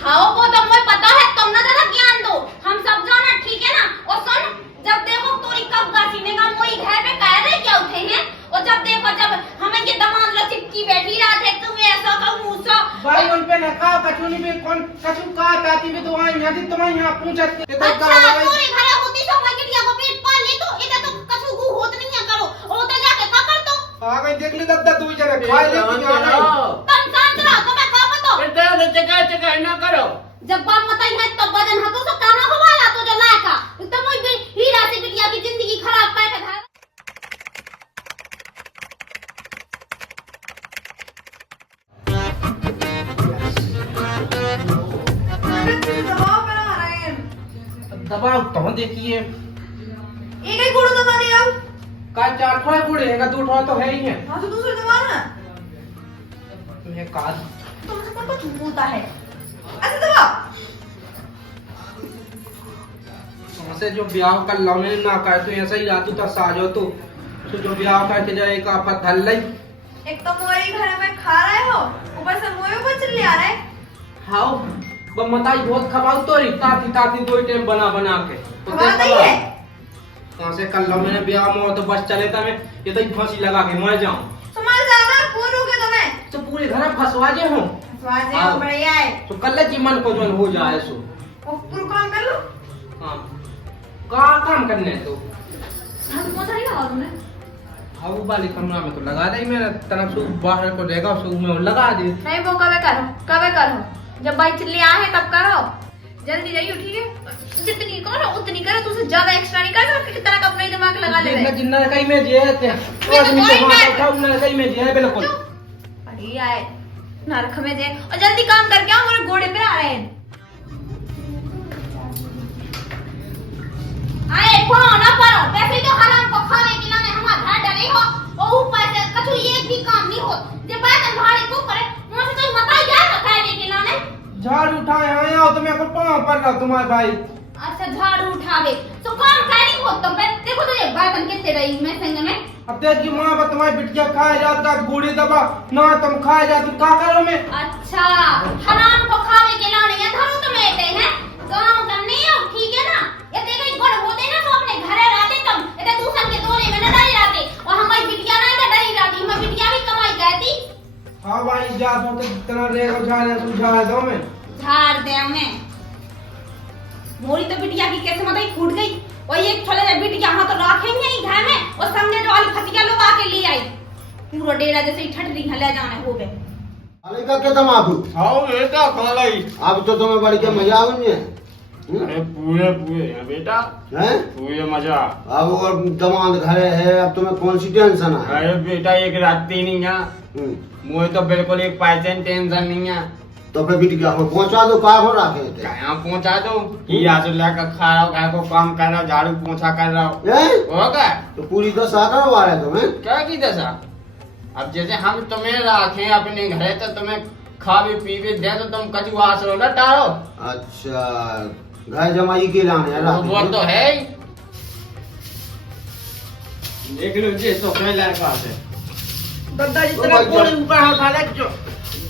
हाँ वो तो मुझे पता है, तुम ना ज्यादा ज्ञान दो, हम सब जाना, ठीक है ना। और सुन, जब देखो तोरी कब गासी में का मोई घर पे कह रहे क्या उठे हैं, और जब देखो जब हमें ये दमाद लो चिपकी बैठी रात है, तुम ऐसा कहूं मुसा भाई उन पे ना खा कचुनी पे कौन कचु का ताती में तो वहां यहां थी तुम्हारे यहां पूछत के तो अच्छा तोरे घर होती सब लकड़िया को पेट पाल ले तो इधर तो कछु गु होत नहीं है करो, और उधर जाके का कर तो आ गई देख ले दद्दा तू जरा खा ले कि जाना तन शांत रहो, तुम्हें का पता बेटा तो चका चका ना करो। जब बाप मताई है तब वजन हतो तो कहना हो वाला तो जो लायका एकदम वही हीरा से बिटिया की जिंदगी खराब कर के धार। दबाव तो देखिए एक ही गुड़ दबा दे अब। का चार ठोए गुड़े है का दो ठोए तो है ही है। हाँ तो दूसरे दबा ना। मैं का तुमसे कौन कुछ बोलता है? ऐसे दबा। हमसे जो ब्याह कर लौने ना कर तो ऐसा ही रातू तक साजो तो जो ब्याह करके जाए एक आफत धल लई। एक तो मोरी घर में खा रहे हो, ऊपर से मोए को चल आ रहे। हाउ मताई बहुत खबाऊ तो रही ताती ताती दो टाइम बना बना के तो खबाता ही है। कहां से कल मैंने ब्याह में तो बस चले था मैं ये तो फांसी लगा के मर जाऊं। संभाल जाना, कौन रोके तुम्हें? तो पूरे घर फंसवा जे हूं स्वाद है बढ़िया है। तो कल जी मन को जोन हो जाए सो वो पूरा काम कर लो। हां का काम करने तो हाँ तो पहुंचा नहीं लगा तुमने? हाँ वो वाली कमरा में तो लगा दे मेरा तरफ से बाहर को रहेगा उसको में लगा दे। नहीं वो कब करो जब भाई चिल्ली आ है तब करो, जल्दी जाइयो ठीक है। जितनी करो उतनी करो, तुझसे ज्यादा एक्स्ट्रा नहीं करो कि कितना का अपना ही दिमाग लगा ले जितना जितना कहीं में जे है ते और नहीं तो मार उठाओ ना कहीं में जे है बिल्कुल बढ़िया है। नरक में जे और जल्दी काम करके आओ, मेरे घोड़े पे आ रहे हैं। आए कौन ना परो वैसे तो हराम को खावे कि ना हमारा घर डरे हो, और ऊपर से कछु एक भी काम नहीं हो, जब बात भाड़े को करे मुझे तो मता याद रखा है कि ना ने झाड़ उठाए आए हो तो मैं को पांव पर रहा तुम्हारे भाई। अच्छा झाड़ू उठावे तो काम नहीं हो, तो मैं देखो तो ये बर्तन कैसे रही मैं संग में। अब देख की मां बा तुम्हारी बिटिया खाए जात का गोड़ी दबा ना तुम खाए जा तुम का करो मैं। अच्छा हराम को खावे के लाने या धरो तो मैं कहते हैं काम करने हो ठीक है ना। ये देखो एक गुण होते ना तो अपने घरे रहते तुम इधर दूसर के दौरे में न डरी रहते, और हमारी बिटिया ना इधर डरी रहती, हमारी बिटिया भी कमाई करती। हां भाई जा तो इतना रेगा झाड़े सुझा दो मैं झाड़ दे मैं मोरी तो बिटिया की कैसे मतलब फूट गई, और ये छोले जब बिटिया हां तो रखेंगे ही घर में, और संगे जो वाली खटिया लोग आके ले आई पूरा डेरा जैसे ही ठटरी हले जाने हो गए। अरे का के तमाकू आओ बेटा खा लाई। अब तो तुम्हें बड़ी के मजा आउने अरे पूरे पूरे है बेटा, हैं पूरे मजा। अब और दमाद घरे है, अब तुम्हें कौन सी टेंशन है? अरे बेटा एक रात नहीं है, मुझे तो बिल्कुल एक पैसे टेंशन नहीं है। तो फिर बिटिया को पहुंचा दो, का हो रखे थे कहाँ पहुंचा दो हीरा से लेकर खा रहा हूँ, कहीं को काम कर रहा हूँ, झाड़ू पोछा कर रहा हूँ। हैं? होगा तो पूरी दशा करवा रहे तुम्हें। क्या की दशा? अब जैसे हम तुम्हें रखे अपने घरे तो तुम्हें खा भी पी भी दे तो तुम कचुआ से ना टारो। अच्छा घर जमाई के लाने वो तो है ही। देख लो जी तो पहले पास है दादा जितना कोड़े ऊपर हाथ डाले जो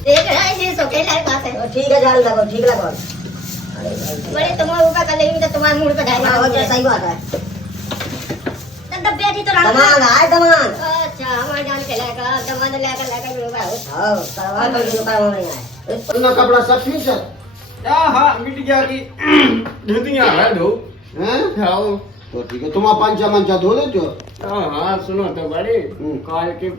देख रहा है ये सब खेल पास है। ठीक है झाड़ू लगो, ठीक लगो। बड़े तुम्हारे ऊपर कर लेंगे तो तुम्हारे मुंह पे ढाई हाँ, ये सही बात है। डब्बे थी तो रहा दमाद आए दमाद। अच्छा हमारे जान के लेकर दमाद लेकर लोग आओ। हाँ करवा तो जो काम नहीं आए। इतना कपड़ा सब ठीक है? हाँ मिट गया की धुतियाँ है दो हैं? खाओ। तो ठीक है, तुम पंचा मंचा धो लेते हो? हाँ सुनो तो बड़े कार के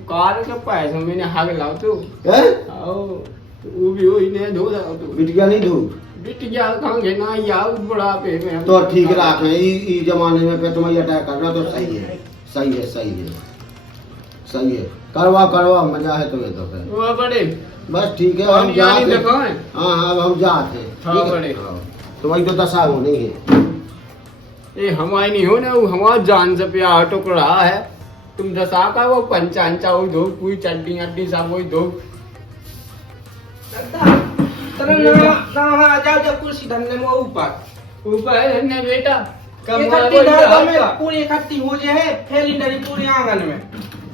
पैसे मैंने हाग लाओ तू हैं? आओ वो भी वही ने धो लाओ तू बिटिया नहीं धो? बिट गया खांगे ना यार बुढ़ापे में तो ठीक रखे ई जमाने में पे तुम्हें अटैक करना तो सही है, सही है, सही है, सही है। करवा करवा मजा है तुम्हें तो फिर। वो बड़े बस ठीक है, हम जाते जाते। देखो है हाँ हाँ अब हम जाते हैं। हाँ, ठीक है? बड़े। हाँ। तुम्हारी तो दशा हो नहीं है। ये हमारी नहीं हो ना, वो हमारा जान से प्यार टुकड़ा है। तुम दशा का वो पंचा अंचा वो दो पूरी चड्डी अड्डी सब वही दो। ना आ जाओ जब कुर्सी धरने में ऊपर ऊपर है ना बेटा इकट्ठी धर में पूरी इकट्ठी हो जाए फैली डरी पूरे आंगन में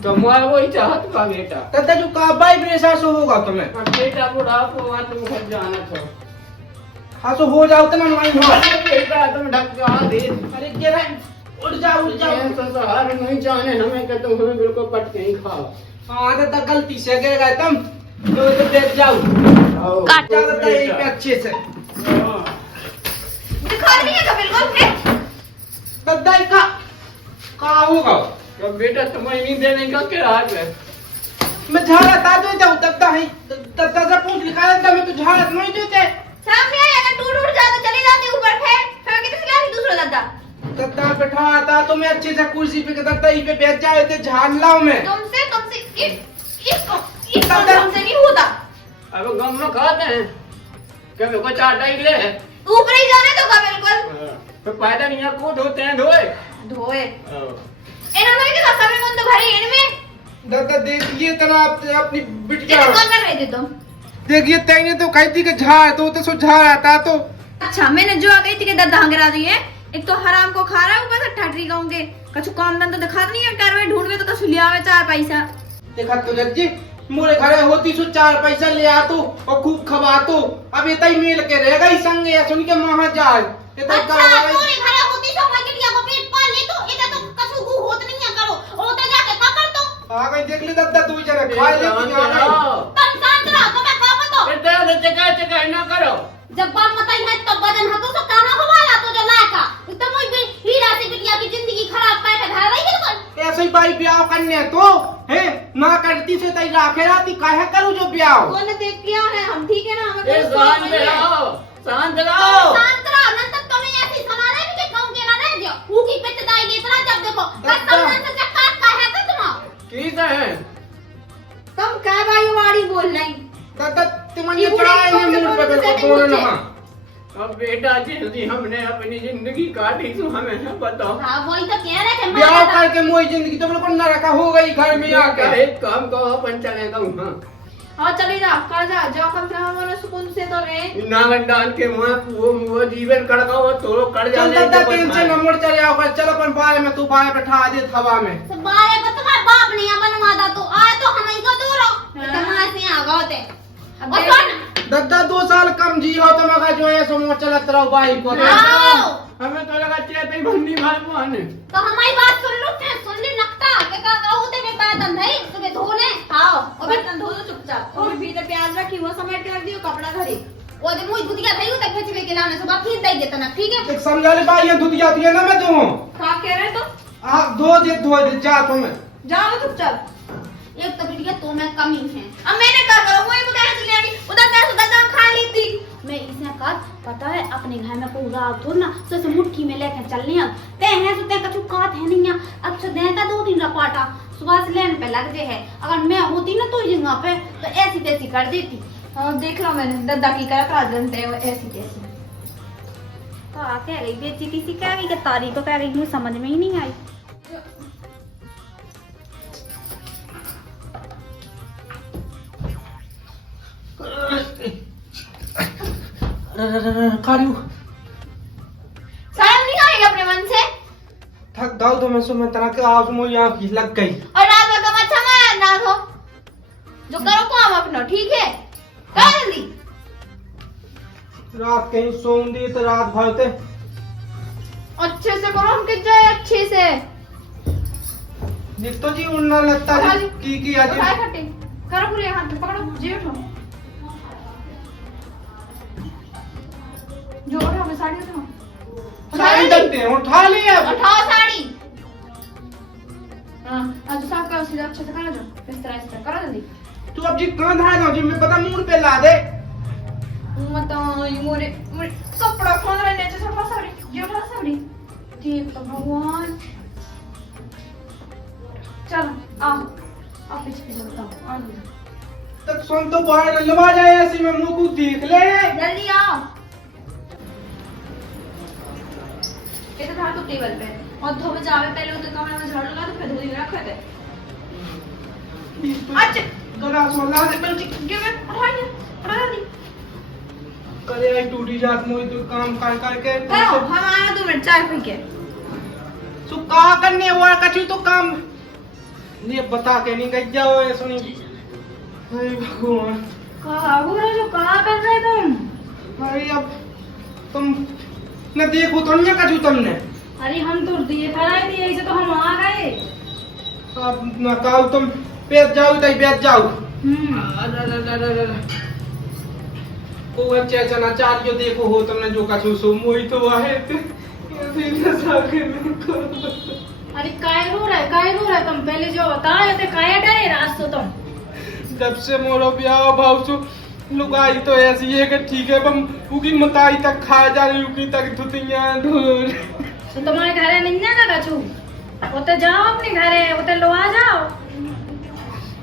कमवा वही चाहत का बेटा तब जो का बाई प्रेशर से होगा तुम्हें। बेटा बुढ़ापो वहाँ तुम घर जाना था हाँ तो हो जाओ तना नहीं हो। बेटा तुम ढक जा दे। अरे गिरा उड़ जाओ ये तो सहार नहीं जाने हमें कि तुम हमें बिल्कुल पट के ही खाओ। हाँ तो गलती से गिर गए तुम तो देख जाओ काट। ज्यादा यही पे अच्छे से दिखा नहीं है बिल्कुल दद्दाई का होगा तो बेटा तुम्हें नहीं देने का क्या हाल है? मैं झाड़ा ता दो जाऊं दद्दा है दद्दा से पूछ लिखा है मैं तो झाड़ा नहीं देते सामने आया अगर टूट उड़ जाता चले जाते ऊपर फिर किसी लाए दूसरा दादा दद्दा बैठा आता तो मैं अच्छे से कुर्सी पे दद्दा ही पे बैठ जाए थे झाड़ लाऊं मैं तुमसे इस हमसे नहीं होता। अब गम में खाते हैं क्या मेरे को चाटा ही ले ऊपर ही जाने तो का बिल्कुल तो फायदा नहीं है को धोते हैं धोए धोए इन्होंने के साथ समय कौन तो भरी इनमें दद्दा देखिए तना अपनी बिटिया क्या कर रहे थे तुम? देखिए तेने तो कही थी कि झाड़ तो सो झाड़ आता तो अच्छा मैंने जो आ गई थी कि दादा हंगरा दी है एक तो हराम को खा रहा है ऊपर से ठटरी कहूंगे कछु काम धंधा दिखा नहीं है कारवे ढूंढ में तो कछु लिया आवे 4 पैसा देखा तो जज्जी मोरे घरे होती सो 4 पैसा ले आ तो और खूब खवा तो अब ये तई मिल के रह गई संग या सुन के महा जाए ये तई अच्छा तोरे घरे होती तो मगलिया को पेट पाल ले तो इधर तो कछु गु होत नहीं है करो और उधर जाके का कर तो आ गई देख ले दद्दा तू जरा खा ले तू जाना तन शांत रहो तो मैं का बतो बेटा तो चका ना करो जब बाप मताई है तब बदन हतो तो काना हवाला तो जो लाका तो मुई हीरा से बिटिया की जिंदगी खराब करके घर रही बिल्कुल ऐसे ही भाई ब्याह करने तो है ना करती से तई राखे राती काहे करू जो ब्याह कौन देख किया है हम ठीक है ना हमें ए शांत रहो शांत रहो शांत रहो न तब तुम्हें ऐसी सुना रहे कि कहूं के ना रह जाओ हु की पिटदाई ने इतना जब देखो बस समझ से चक्कर का है तो तुम ठीक है तुम क्या भाई वाड़ी बोल रही दद्दा तुम्हारी चढ़ाए ने मुंह पे बिल्कुल बोलो ना अब बेटा जल्दी हमने अपनी जिंदगी काटी तो हमें है बताओ हां वही तो कह रहे थे ब्याह करके मोई जिंदगी तो बिल्कुल नरका हो गई घर में आके एक काम करो अपन चले जाऊं हां हाँ चले जा कर जा जाओ कम से कम हमारे सुकून से तो रहे नागन डाल के वो जीवन कड़का वो तो कड़ चल जाने दद्दा टेंशन न मोड़ चले आओ चल अपन बारे में तू बारे बैठा दे हवा में तो बारे को तुम्हारा बाप नहीं बनवा दा तो आए तो हम इनको दूर हो तुम्हारे से आ गए और सुन दद्दा 2 साल कम जी हो तो मगा जो है सो मोड़ चलत रहो भाई को आओ हमें तो लगा चेते भंडी भाई माने तो हमारी बात सुन ली नक्ता के का होते में बर्तन धई तुम्हें धोने आओ और बर्तन धो दो चुपचाप और भीतर प्याज रखी वो समेट के रख दियो कपड़ा धरी वो दिन मुई दुधिया धई उते खेच के लाने से बाकी दे देता ना ठीक है एक समझा ले भाई ये दूध जाती है ना मैं दूं क्या कह रहे तो आ धो दे जा तुम जाओ चुपचाप एक तो बिटिया तो मैं कमी है अब मैंने क्या करूं वही मुझे चली आनी उधर कैसे दादा खा ली थी मैं इसे कहा पता है अपने घर में कोई रात हो ना तो इसे मुट्ठी में लेके चलने अब ते हैं सुते कछु काट है नहीं अब से देता 2 दिन रपाटा सुबह से लेने पे लग जे है अगर मैं होती ना तो जगह पे तो ऐसी तैसी कर देती हाँ देख लो मैंने दादा की करा था जनते ऐसी तैसी कहा कह रही बेची किसी कह रही कि तारीख को कह रही मुझे समझ में ही नहीं आई खारियो शर्म नहीं आएगी अपने मन से थक दाऊ तो मैं सुन तना के आज मुझे यहाँ की लग गई और रात में कम अच्छा मारा ना हो जो करो काम अपना ठीक है कर जल्दी रात कहीं सोम दी तो रात भरते अच्छे से करो हम कित जाए अच्छे से नित्तो जी उड़ना लगता जी की आज उठाए खट्टे करो पूरे हाथ में पकड़ो जी उठो जो उठो मैं साड़ी उठाओ साड़ी दत्ते हैं उठा लिया उठाओ साड़ी हाँ आज साफ करो सीधा अच्छे से करो जो इस तरह करो जल्दी तू अब जी कहाँ धार दो जी मैं पता मूड पे ला दे मत मोरे मोरे कपड़ा खोल रहे नीचे से उठा साड़ी जी उठा साड़ी ठीक तो भगवान चलो आओ पीछे चलता आओ तक सुन तो बाहर लवा जाए ऐसी में मुंह को देख ले जल्दी आओ ये तो था तो टेबल पे और धोबे जावे पहले उधर कमरे में झाड़ू लगा तो फिर धोई में रखे थे अच्छा गला सोला से बल क्यों मैं उठा जल्दी करे आई टूटी जात मुझे तो काम कर करके करो हम आना 2 मिनट चाय पी के तू का करने हुआ कछु तो काम ये बता के नहीं गई जाओ ये सुनी हे भगवान कहाँ हो रहे जो कहाँ कर रहे तुम भाई अब तुम न देखो तो नहीं कछु तुमने। अरे हम तो देख रहे थे, ऐसे तो हम आ गए। अब न कहो तुम बैठ जाओ तई बैठ जाओ। ओ अच्छा चना चालियो देखो हो तुमने जो कछु सो मोई तो है। अरे काय रो रहा तुम, पहले जो बताए थे काय डरे रात तो तुम। जब से मोरो ब्याह भाव सो लुगाई तो ऐसी है कि ठीक है बम उकी मताई तक खा जा रही उकी तक धुतियां ढोल। तो तुम्हारे घरे नहीं जाना कछु, उते जाओ अपने घरे, उते लो आ जाओ।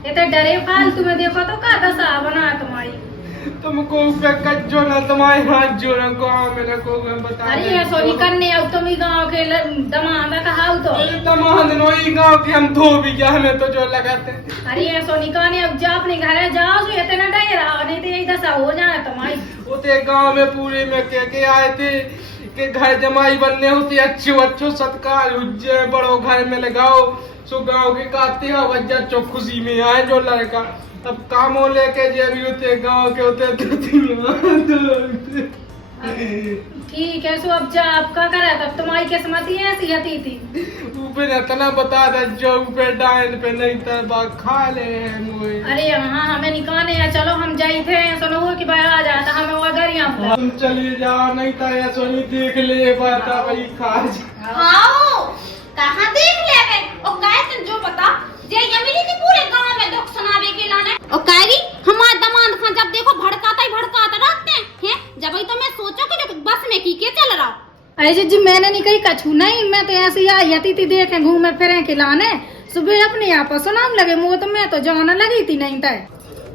ये तो डरे फालतू में देखो तो का दशा बना तुम्हारी। तुमको पे कज्जो ना तुम्हारे हाथ जोड़ा गाँव में ना को बता। अरे ये सोनी करने आओ तुम ही गाँव के दमाद कहाऊ तो। अरे दमाद नोई गाँव के हम धो भी गया हमें तो जो लगाते। अरे ये सोनी कहने अब जा अपने घरे जाओ, तो इतना डर रहा नहीं तो यही दशा हो जाए तुम्हारी। उते गांव में पूरे में के आए थे कि घर जमाई बनने होती अच्छो सत्कार उज्जै बड़ो घर में लगाओ सो गांव के काते हो वज्जा चो खुशी में आए जो लड़का अब कामों लेके जे भी होते गांव के होते ठीक है, सो अब जा आपका करा तब तुम्हारी किस्मत ही ऐसी हती थी। ऊपर इतना बता दे जो ऊपर डाइन पे नहीं तर बाग खा ले हैं मोए। अरे हाँ हमें निकाले है, चलो हम जाई थे सुनो कि भाई आ जाता हमें वो घर यहाँ तुम चलिए जाओ नहीं तो या सोनी देख ले बाता भाई खा जा। हाँ कहाँ देख ले गए और काय तुम जो बता जे ये मिली थी पूरे गांव में दुख सुनावे के लाने और कायरी हमारा दमाद खान जब देखो भड़काता ही भड़काता रहते हैं जब ही तो मैं सोचो कि जो बस में की के चल रहा। अरे जी मैंने नहीं कही कछु नहीं, मैं तो ऐसे ही आई थी देखे घूमे फिरे के लाने, सुबह अपने यहाँ पर सुनाम लगे मुँह तो मैं तो जाना लगी थी नहीं था।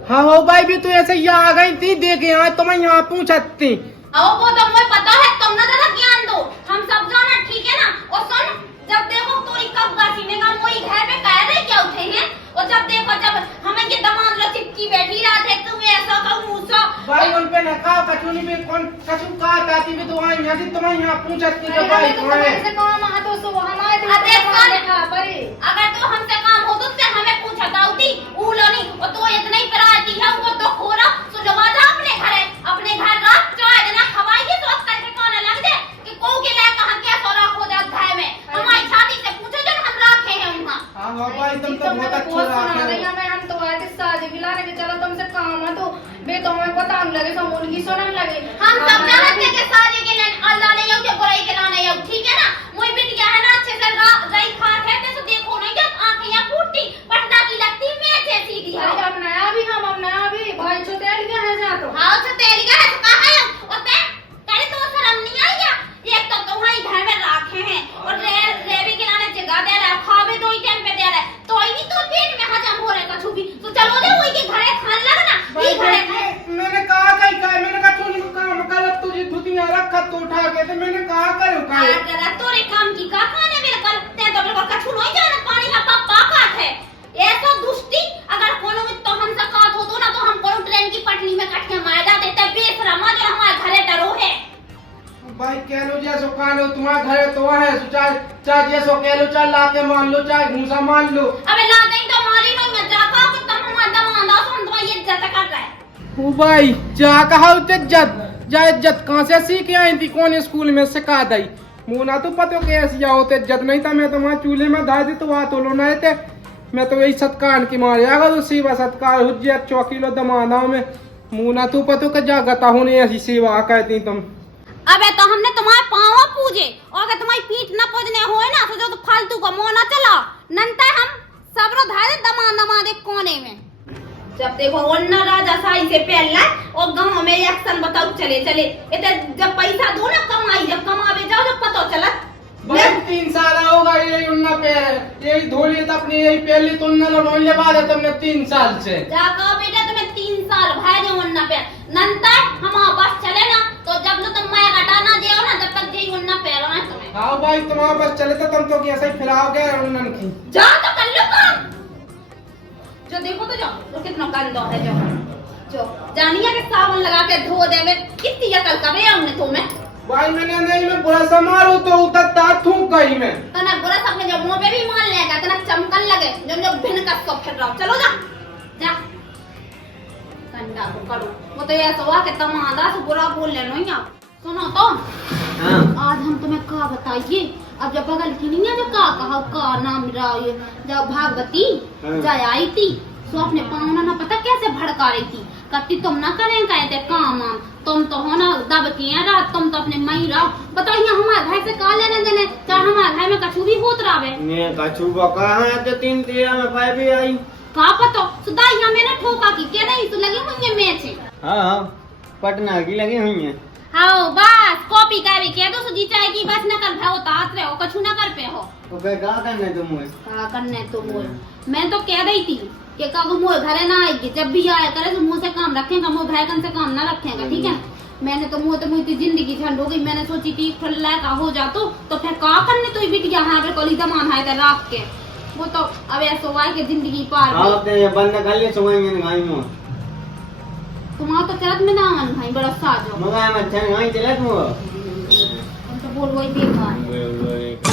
हाँ हो भाई भी तो ऐसे ही आ गई थी देखे यहाँ तो मैं यहाँ पूछती। आओ वो तो मुझे पता है, तुम ना ज्यादा ज्ञान दो, हम सब जाना ठीक है ना। और सुन जब देखो तोरी कब गाची ने का मोई घर में कह रहे क्या उठे हैं और जब देखो जब हमें ये दमाद लो चिपकी बैठी रात है तुम ऐसा कहूं मुसा भाई उन पे नखा कचुनी में कौन कछु का ताती में तो आई यदि तुम यहाँ पूछती के भाई कौन है। से काम आ तो सो हमारे अगर तो हमसे काम हो तो से हमें पूछा दाऊदी उलो नहीं और तो इतना ही पराती है वो तो खोरा सो जवा जा अपने घर रात चाय देना खवाइए तो करके कौन लग दे कि को के लिए कहां क्या सोरा खो जा घर में हमारी छाती से पूछो जब हम रखे हैं वहां। हां भाई तुम तो बहुत अच्छा रहा है। हम तो आए साजे खिलाने के चलो तुमसे काम है तो बे तो हमें पता नहीं लगे सब उनकी सुनने लगे। हम सब जानते हैं कि साजे के लिए अल्लाह ने यो के बुराई के लाने यो ठीक है ना। मोई बिटिया है ना अच्छे से रही खात है तो देखो नहीं जब आंखें यहाँ फूटती पटना की लगती मैं जैसी दी है। अब नया भी भाई छोटेलिया है जा तो। हां छोटेलिया है तो कहां है और ते तेरे तो शर्म नहीं आई या एक तो तुम्हारी घर में रखे हैं और रेवी के लाने जगह दे रहा खावे दो ही टाइम पे दे रहा तो ही नहीं तो पेट में हजम हो रहा कछु भी तो चलो दे वही के घरे खान लगना ये घरे मैंने कहा कहीं का मैंने कहा तू काम कर तुझे धुतियां रखा तो उठा के तो मैंने कहा करो का अरे तोरे काम की का खाने में कर ते तो बिल्कुल कछु नहीं जाना पानी का पापा काट है ऐसा दुष्टी अगर कोनो में तो हम सकात हो तो ना तो हम कोनो ट्रेन की पटरी में कट के मार जाते तब बेशरमा जो हमारे घरे डरो है। भाई कह लो जैसो कालो तुम्हारे घरे तो है चाहे जैसो कह लो चाहे लाके मान लो चाहे घूसा मान लो। अबे लाते ही तो मारी नहीं मैं जाका कि तुम हमारा दमादा सुन तो ये इज्जत कर रहा है। ओ भाई जा कहा इज्जत कहां से सीख आई थी कौन स्कूल में सिखा दई मुना तो पतो कैसी होते इज्जत नहीं था मैं तो वहां चूल्हे में धा दी तो वहां तो लो ना थे मैं तो यही सत्कार की मारे अगर तो सेवा सत्कार हुज्जत चौकीलो दमादाओं में मुना तो पतो के जागता होने ऐसी सेवा कहती तुम। अबे तो हमने तुम्हारे पाँव पूजे और अगर तुम्हारी पीठ न पूजने होए ना तो जो तो फालतू का मोह न चला नंता हम सबरो धारे दमा कोने में जब देखो ओन्ना राजा साई से पहला और गांव में एक्शन बताओ चले इतने जब पैसा दो ना कमाई जब कमावे जाओ जब पता चला भाई 3 साल होगा यही उन्ना पे यही धोली तो अपनी यही पहली तो उन्ना लोन ले बाद तुमने 3 साल से जाका बेटा तुम्हें 3 साल भाई ने उन्ना पे नंतर हम बस चले ना तो जब लो तुम मैं घटाना जेओ ना जब तक जेई उन्ना पे रहना तुम्हें। हां भाई तुम्हारे बस चले तो तुम तो कैसे ही फिराओगे उन्नन की जा तो कर लो काम जो देखो तो जाओ तो कितना गंदा है जो जानिया के साबुन लगा के धो देवे कितनी अकल करे हमने तुम्हें। भाई मैंने नहीं मैं बुरा समारो तो उतर तार थूक गई मैं तना बुरा सबने जब मुंह पे भी मान लेगा तना चमकन लगे जब भिन कस को फिर रहा चलो जा कंडा को करो वो तो ये सवा के तमादा से बुरा बोल लेनो या सुनो सुनो तो हाँ आज हम तुम्हें का बताइए। अब जब बगल की नहीं है जो का कहा का नाम रहा ये जब भागवती हाँ। जाय आई थी तो अपने पाहुना ना पता कैसे भड़का रही थी। कहती तुम ना करें कहते काम वाम, तुम तो हो ना दब की है रात, तुम तो अपने मई रहो। बताइए हमारे भाई से का लेने देने, चाहे हमारे भाई में कछु भी होत रहे। मैं कछु बका है तो 3-13 में पाए भी आई। का पतो सुदाइया मैंने ठोका की क्या नहीं तो लगी हुई है मैच। हाँ हाँ पटना की लगी हुई है। हाँ बस कॉपी करे के दो सुजी चाहे की बस न कर भाओ तात रहे हो कछु ना कर पे हो। तो फिर क्या करने तुम मुझे? का करने तो मोए मैं तो कह रही थी कि का मोए घरे ना आएगी, जब भी आया करे तो मुंह से काम रखेगा, मोए भाईकन से काम ना रखेगा ठीक है। मैंने तो मुझे जिंदगी झंड हो गई। मैंने सोची थी का हो जा तो फिर का करने तो बिटिया यहाँ पे कोली दमान है राख के वो तो अब ऐसा हुआ है कि जिंदगी पार हाँ अपने ये बंद कर लिए सोएंगे ना गाय में। तुम्हारा तो चरत में ना आन भाई बड़ा साजो मगर मैं अच्छा गाय चला तुम। तो बोल वही देखा है।